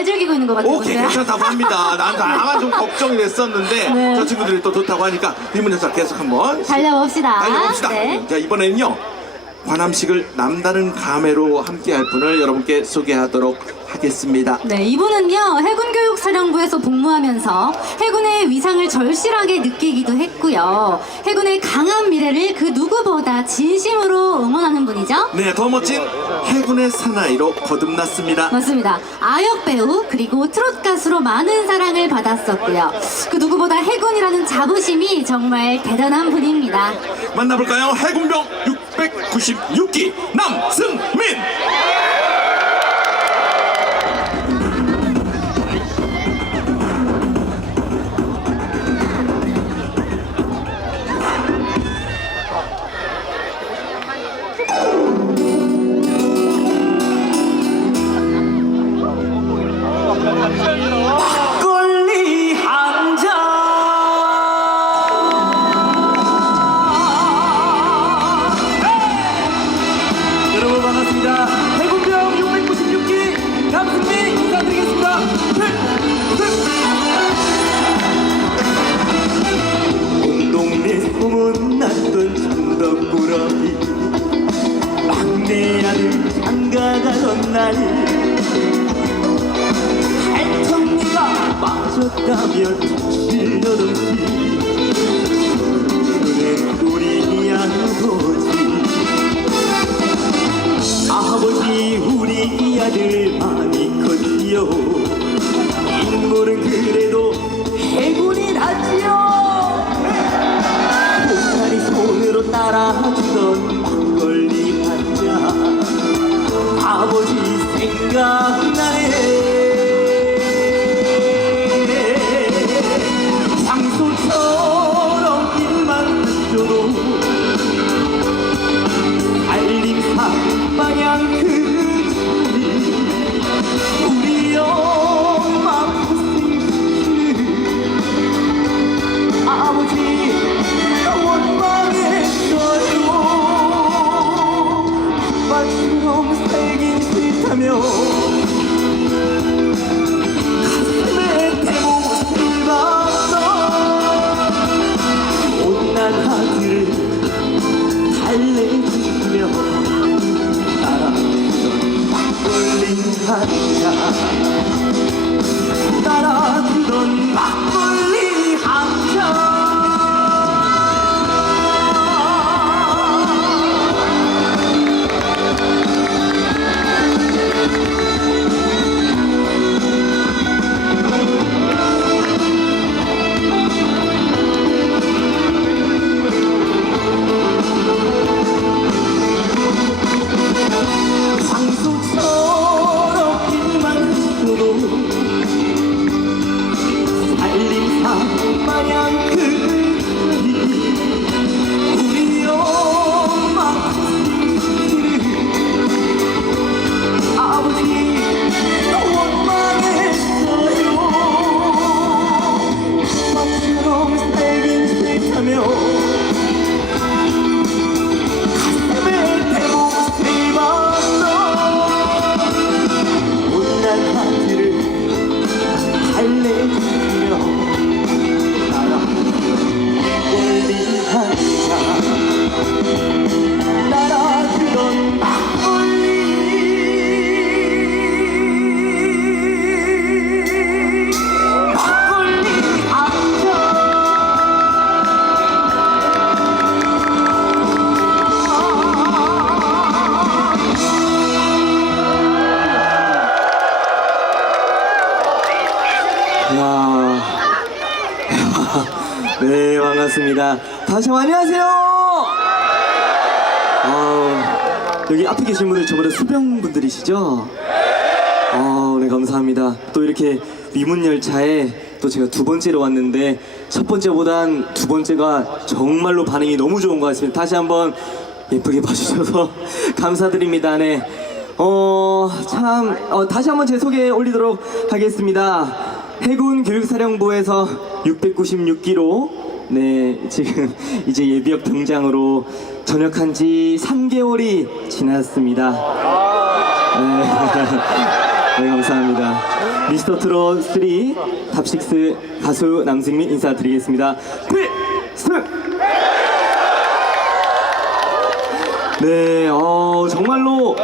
잘 즐기고 있는 것 같아요. 오케이. 괜찮다고 합니다. 난 다만 좀 걱정이 됐었는데 네. 저 친구들이 또 좋다고 하니까 비문연사 계속 한번 달려봅시다. 달려봅시다. 네. 자 이번에는요 관함식을 남다른 감회로 함께할 분을 여러분께 소개하도록 하겠습니다. 네, 이분은요, 해군교육사령부에서 복무하면서 해군의 위상을 절실하게 느끼기도 했고요. 해군의 강한 미래를 그 누구보다 진심으로 응원하는 분이죠. 네, 더 멋진 해군의 사나이로 거듭났습니다. 맞습니다. 아역 배우 그리고 트롯 가수로 많은 사랑을 받았었고요. 그 누구보다 해군이라는 자부심이 정말 대단한 분입니다. 만나볼까요? 해군병 696기 남승민! 할턴니가 빠졌다며 터치려던지 그는 우리 아버지. 아버지 우리 아들 많이 컸지요. 인물은 그래도 해군이라지요. 보따리 손으로 따라주던 막걸리 한잔. 아버지 생각 계신 분들 저보다 수병분들이시죠? 아, 네, 감사합니다. 또 이렇게 위문열차에 또 제가 두 번째로 왔는데 첫 번째보단 두 번째가 정말로 반응이 너무 좋은 것 같습니다. 다시 한번 예쁘게 봐주셔서 감사드립니다. 네. 어, 참, 어, 다시 한번 제 소개 올리도록 하겠습니다. 해군 교육사령부에서 696기로 네, 지금 이제 예비역 병장으로 전역한 지 3개월이 지났습니다. 네. 네, 감사합니다. 미스터 트롯 3 탑6 가수 남승민 인사드리겠습니다. 필승! 네, 어, 정말로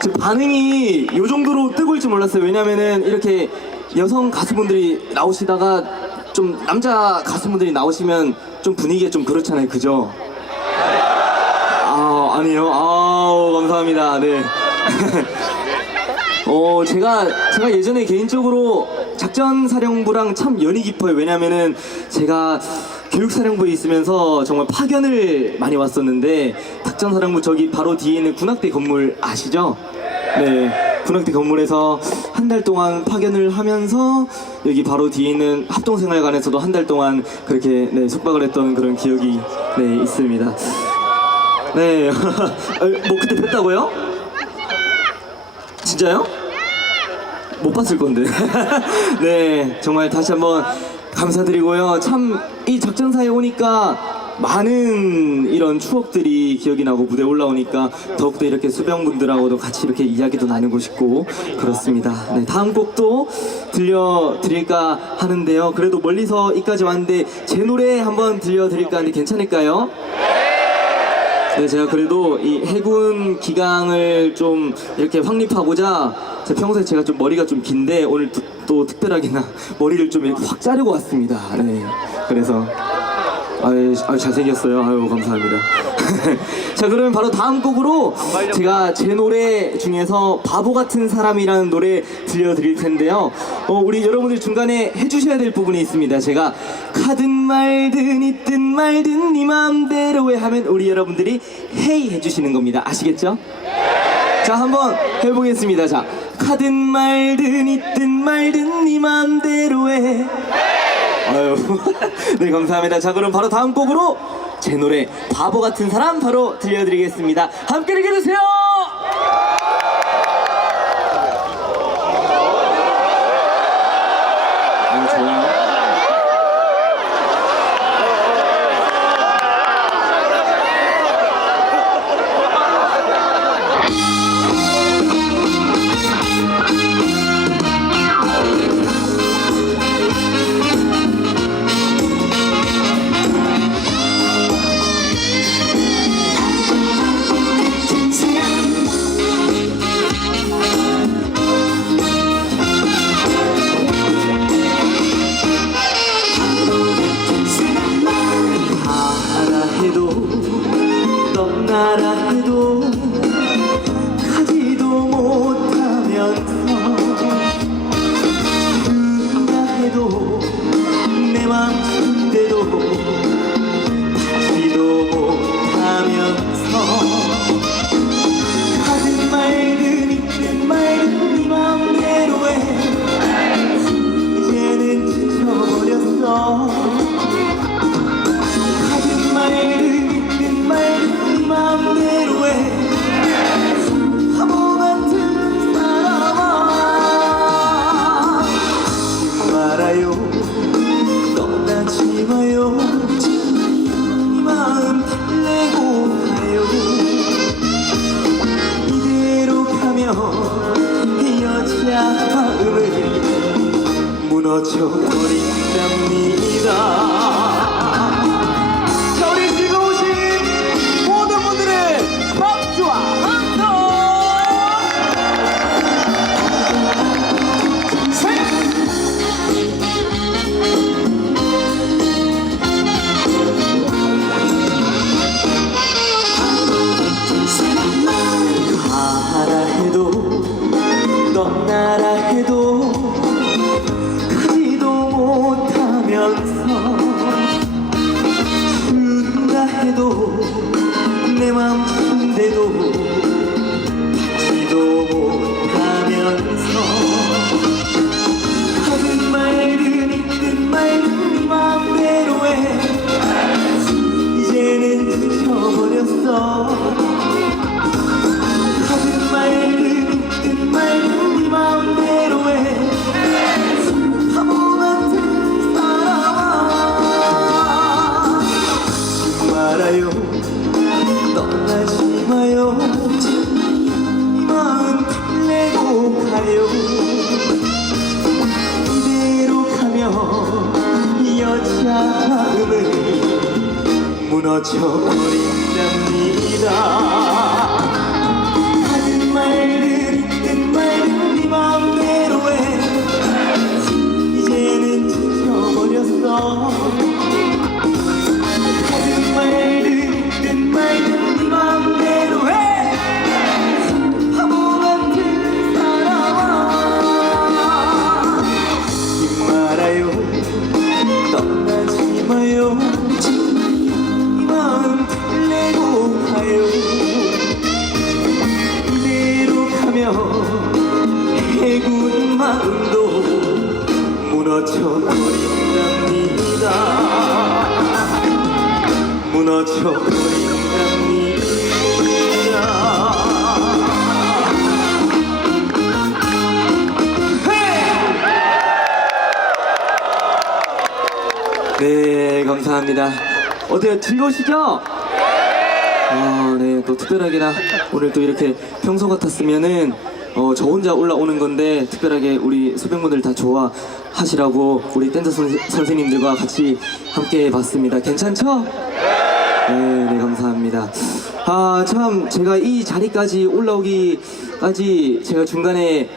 제 반응이 이 정도로 뜨거울 줄 몰랐어요. 왜냐면은 이렇게 여성 가수분들이 나오시다가 좀 남자 가수분들이 나오시면 좀 분위기가 좀 그렇잖아요. 그죠? 아, 아니요. 아우, 감사합니다. 네. 어, 제가, 제가 예전에 개인적으로 작전 사령부랑 참 연이 깊어요. 왜냐면은 제가 교육 사령부에 있으면서 정말 파견을 많이 왔었는데, 작전 사령부 저기 바로 뒤에 있는 군악대 건물 아시죠? 네. 군악대 건물에서 한 달 동안 파견을 하면서 여기 바로 뒤에 있는 합동생활관에서도 한 달 동안 그렇게 네, 숙박을 했던 그런 기억이 네, 있습니다. 네. 어, 뭐 그때 뵀다고요? 진짜요? 못 봤을 건데. 네, 정말 다시 한번 감사드리고요. 참 이 작전사에 오니까 많은 이런 추억들이 기억이 나고 무대에 올라오니까 더욱더 이렇게 수병분들하고도 같이 이렇게 이야기도 나누고 싶고 그렇습니다. 네, 다음 곡도 들려드릴까 하는데요. 그래도 멀리서 이까지 왔는데 제 노래 한번 들려드릴까 하는데 괜찮을까요? 네, 제가 그래도 이 해군 기강을 좀 이렇게 확립하고자 제 평소에 제가 좀 머리가 좀 긴데 오늘 또, 또 특별하게나 머리를 좀 이렇게 확 자르고 왔습니다. 네, 그래서 아유, 아유 잘생겼어요. 아유 감사합니다. 자 그러면 바로 다음 곡으로 제가 제 노래 중에서 바보 같은 사람이라는 노래 들려드릴 텐데요. 어, 우리 여러분들 중간에 해주셔야 될 부분이 있습니다. 제가 가든 말든 있든 말든 네 맘대로 해 하면 우리 여러분들이 헤이 해주시는 겁니다. 아시겠죠? 자 한번 해보겠습니다. 자 가든 말든 있든 말든 네 맘대로 해. 아유, 네 감사합니다. 자 그럼 바로 다음 곡으로 제 노래 바보 같은 사람 바로 들려드리겠습니다. 함께 즐겨주세요. 마음은 무너져버린답니다 네, 감사합니다. 어때요? 즐거우시죠? 아, 네, 또 특별하게나 오늘 또 이렇게 평소 같았으면은 어, 저 혼자 올라오는 건데 특별하게 우리 수백분들 다 좋아하시라고 우리 댄서 선, 선생님들과 같이 함께 봤습니다. 괜찮죠? 네, 네, 감사합니다. 아, 참, 제가 이 자리까지 올라오기까지 제가 중간에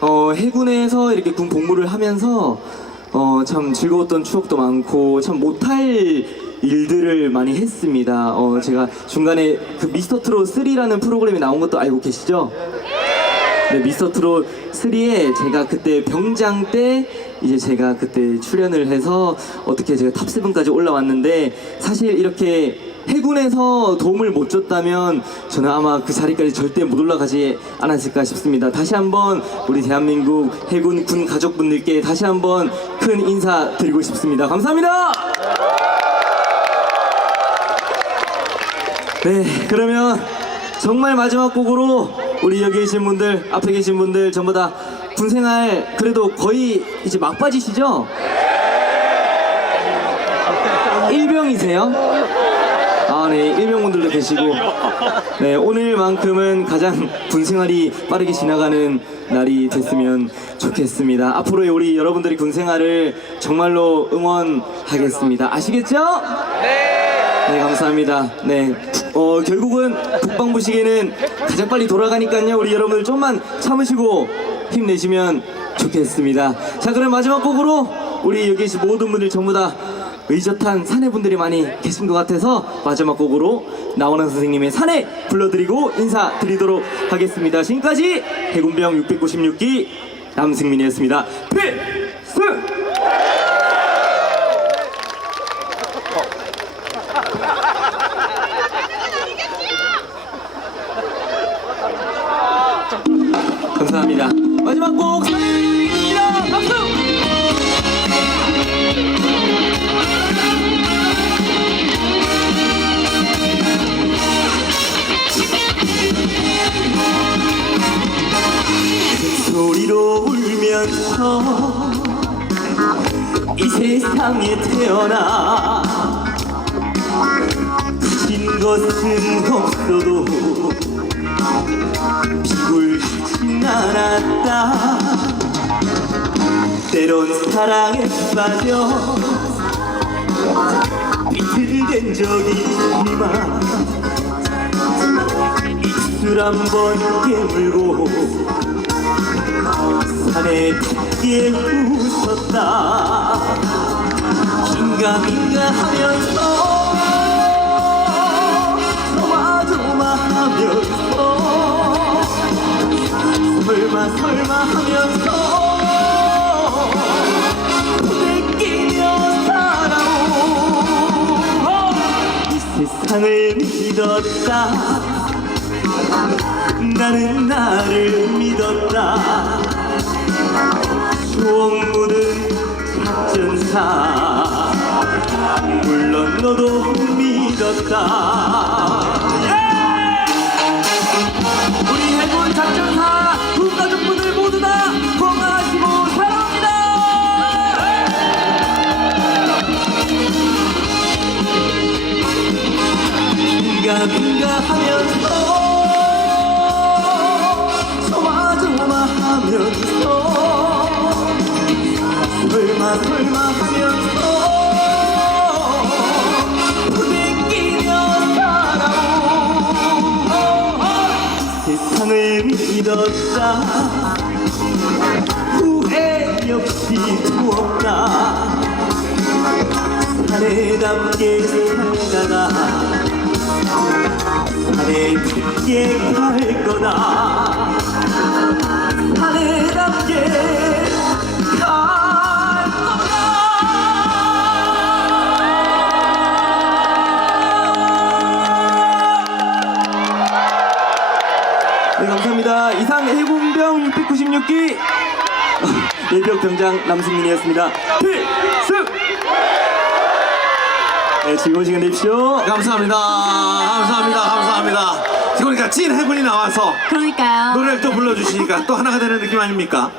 어, 해군에서 이렇게 군 복무를 하면서 어, 참 즐거웠던 추억도 많고 참 못할 일들을 많이 했습니다. 어, 제가 중간에 그 미스터 트롯 3라는 프로그램이 나온 것도 알고 계시죠? 네, 미스터 트롯 3에 제가 그때 병장 때 이제 제가 그때 출연을 해서 어떻게 제가 탑7까지 올라왔는데 사실 이렇게 해군에서 도움을 못 줬다면 저는 아마 그 자리까지 절대 못 올라가지 않았을까 싶습니다. 다시 한번 우리 대한민국 해군 군 가족분들께 다시 한번 큰 인사 드리고 싶습니다. 감사합니다! 네, 그러면 정말 마지막 곡으로 우리 여기 계신 분들, 앞에 계신 분들 전부 다 군생활 그래도 거의 이제 막바지시죠? 일병이세요? 아, 네, 일병분들도 계시고. 네, 오늘만큼은 가장 군 생활이 빠르게 지나가는 날이 됐으면 좋겠습니다. 앞으로의 우리 여러분들의 군 생활을 정말로 응원하겠습니다. 아시겠죠? 네, 감사합니다. 네. 어, 결국은 국방부 시계는 가장 빨리 돌아가니까요. 우리 여러분들 좀만 참으시고 힘내시면 좋겠습니다. 자, 그럼 마지막 곡으로 우리 여기 계신 모든 분들 전부 다 의젓한 사내 분들이 많이 계신 것 같아서 마지막 곡으로 나원한 선생님의 사내 불러드리고 인사드리도록 하겠습니다. 지금까지 해군병 696기 남승민이었습니다. 필승! 감사합니다. 마지막 곡 사내 소리로 울면서 이 세상에 태어나 가진 것은 없어도 비굴하진 않았다. 때론 사랑에 빠져 비틀댄 적이 있지만 입술 한번 깨물고 산에 닿게 웃었다. 긴가민가 하면서 조마조마 하면서 설마 설마 하면서 세상을 믿었다. 나는 나를 믿었다 추억 묻은 작전사. 물론 너도 믿었다. 예! 우리 해군 작전사. 군가족분들 모두 다 건강하시고 사랑합니다. 민가 민가 하면서 조마조마 하면서 설마 설마 하면서 믿었다. 후회 역시 두었다. 사내답게 살다가 사내답게 갈 거다. 사내답게 병장 남승민이었습니다. 필승! 네, 즐거운 시간 되십시오. 감사합니다. 감사합니다. 감사합니다. 그러니까 찐 해군이 나와서 그러니까요. 노래를 또 불러주시니까 또 하나가 되는 느낌 아닙니까?